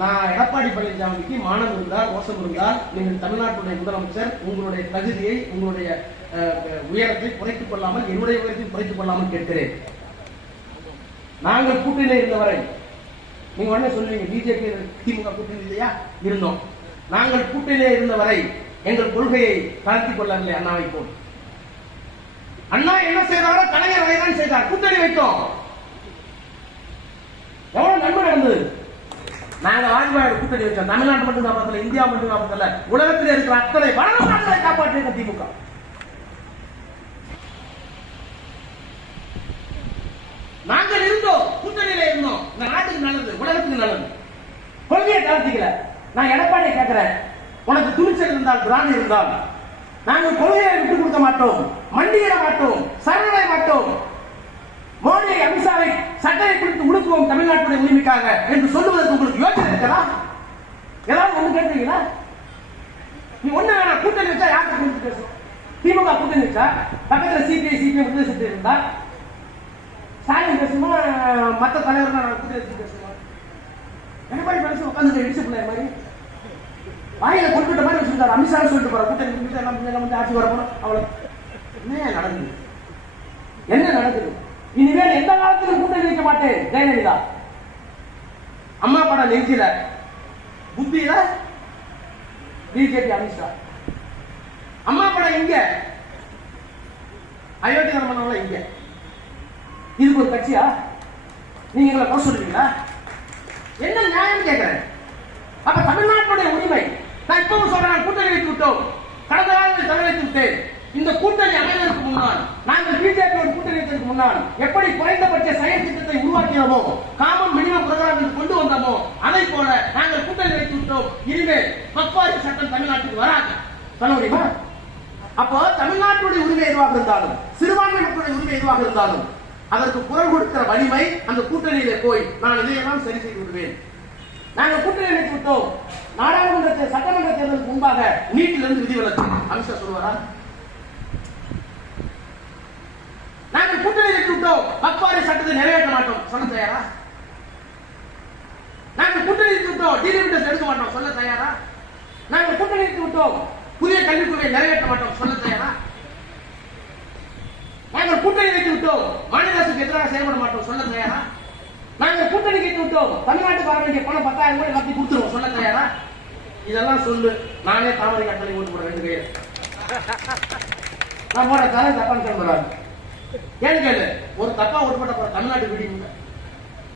நான் எடப்பாடி பழனிசாமிக்கு மானம் இருந்தால், ரோஷம் இருந்தால், நீங்கள் தமிழ்நாட்டுடைய முதலமைச்சர், உங்களுடைய தகுதியை, உங்களுடைய உயரத்தை குறைத்துக் கொள்ளாமல், என்னுடைய உயரத்தை குறைத்துக் கொள்ளாமல் கேட்கிறேன். நாங்கள் கூட்டணியில் இருந்தவரை நீங்க உடனே சொல்லுவீங்க, பிஜேபி திமுக கூட்டணி இல்லையா? இருந்தோம். நாங்கள் கூட்டணியிலே இருந்தவரை எங்கள் கொள்கையை தளர்த்திக் கொள்ளவில்லை. அண்ணாவை போல் அண்ணா என்ன செய்தாரோ கலைஞர் அதைதான் செய்தார். கூட்டணி வைத்தோம். எவ்வளவு நன்மை நடந்தது. நாங்கள் வாஜ்பாயோட கூட்டணி வச்சோம். தமிழ்நாடு மட்டும் காப்பாற்றல, இந்தியா மட்டும் காப்பாற்றல, உலகத்தில் இருக்கிற அத்தனை வளர்ந்த நாடுகளை காப்பாற்றிய திமுக. நாங்கள் இருந்தோம், கூட்டணியில இருந்தோம். இந்த நாட்டுக்கு நல்லது, உலகத்துக்கு நல்லது. கொள்கையை தளர்த்திக்கல. நான் எடப்பாடியை கேட்கிறேன், உனக்கு துணிச்சல் இருந்தால், திராணி இருந்தால், நாங்கள் கொள்கையை விட்டுக் கொடுக்க மாட்டோம், மண்டியிட மாட்டோம், சரணடைய மாட்டோம். மோடி அமித்ஷாவை சட்டையை குறித்து உடுக்குவோம் தமிழ்நாட்டுடைய உரிமைக்காக என்று சொல்லுவதற்கு உங்களுக்கு யோசனை இருக்கிறா? ஏதாவது ஒண்ணு கேட்டீங்களா? நீ ஒண்ணு வேணாம். கூட்டணி வச்சா யாருக்கு குறித்து பேசும்? திமுக கூட்டணி வச்சா பக்கத்துல சிபிஐ விடுதலை சிறுத்தை இருந்தா ஸ்டாலின் பேசுமா, மற்ற தலைவர்கள் கூட்டணி வச்சு பேசுமா? எடப்பாடி பேச உட்காந்து இடிச்சு பிள்ளை மாதிரி வாயில கொண்டுட்ட மாதிரி வச்சிருக்காரு. அமித்ஷா சொல்லிட்டு போற கூட்டணி எல்லாம் ஆட்சி வரப்போம். அவ்வளவு என்ன நடக்குது? என்ன நடக்குது? இனிமேல் எந்த காலத்திலும் கூட்டணி வைக்க மாட்டேன். ஜெயலலிதா அம்மா படம் நெஞ்சில, புத்தியில பிஜேபி அமித்ஷா. அம்மா படம் இங்க, அயோத்தி தர்மனால இங்க. இதுக்கு ஒரு கட்சியா? நீங்க எங்களை போக சொல்லுவீங்களா? என்ன நியாயம் கேட்கிறேன். அப்ப தமிழ்நாட்டுடைய உரிமை நான் இப்பவும் சொல்றேன். கூட்டணி வைத்து விட்டோம். கடந்த காலத்தில் தடை வைத்து விட்டேன். இந்த கூட்டணி அமைவதற்கு முன்னால், நாங்கள் பிஜேபியோட கூட்டணி வைத்ததற்கு முன்னால் எப்படி குறைந்தபட்ச செயல் திட்டத்தை உருவாக்கினோமோ, காமன் மினிமம் புரோகிராம் கொண்டு வந்தோமோ, அதை போல நாங்கள் கூட்டணி வைத்து விட்டோம். இனிமேல் பக்வாரி சட்டம் தமிழ்நாட்டுக்கு வராது. சொல்ல முடியுமா? அப்போ தமிழ்நாட்டுடைய உரிமை எதுவாக இருந்தாலும், சிறுபான்மை மக்களுடைய உரிமை எதுவாக இருந்தாலும், அதற்கு குரல் கொடுக்கிற வலிமை அந்த கூட்டணியிலே போய் நான் இதையெல்லாம் சரி செய்து விடுவேன். நாங்கள் கூட்டணி வைத்து விட்டோம். நாடாளுமன்ற சட்டமன்ற தேர்தலுக்கு முன்பாக நீட்டிலிருந்து விதிவிலக்கு அமித்ஷா சொல்லுவாரா? நாங்கள் கூட்டணி வைத்து விட்டோம், பக்வாரி சட்டத்தை நிறைவேற்ற மாட்டோம் சொல்ல தயாரா? நாங்கள் கூட்டணி வைத்து விட்டோம், டிலிமிட்டஸ் எடுக்க மாட்டோம் சொல்ல தயாரா? நாங்கள் கூட்டணி வைத்து விட்டோம், புதிய கல்விக் கொள்கையை நிறைவேற்ற மாட்டோம் சொல்ல தயாரா? நாங்கள் கூட்டணி வைத்து விட்டோம், மாநில அரசுக்கு எதிராக செயல்பட மாட்டோம் சொல்ல தயாரா? நாங்கள் கூட்டணி வைத்து விட்டோம், தமிழ்நாட்டுக்கு வர வேண்டிய பணம் 10,000 கோடி எல்லாத்தையும் கொடுத்துருவோம் சொல்ல தயாரா? இதெல்லாம் சொல்லு. நானே தாமரை கட்டளை ஓட்டு போட வேண்டிய நான் போட தர தப்பான்னு சொல்றாரு. ஏன்னு கேளு, ஒரு தப்பா ஓட்டு போட்ட தமிழ்நாட்டு வீடு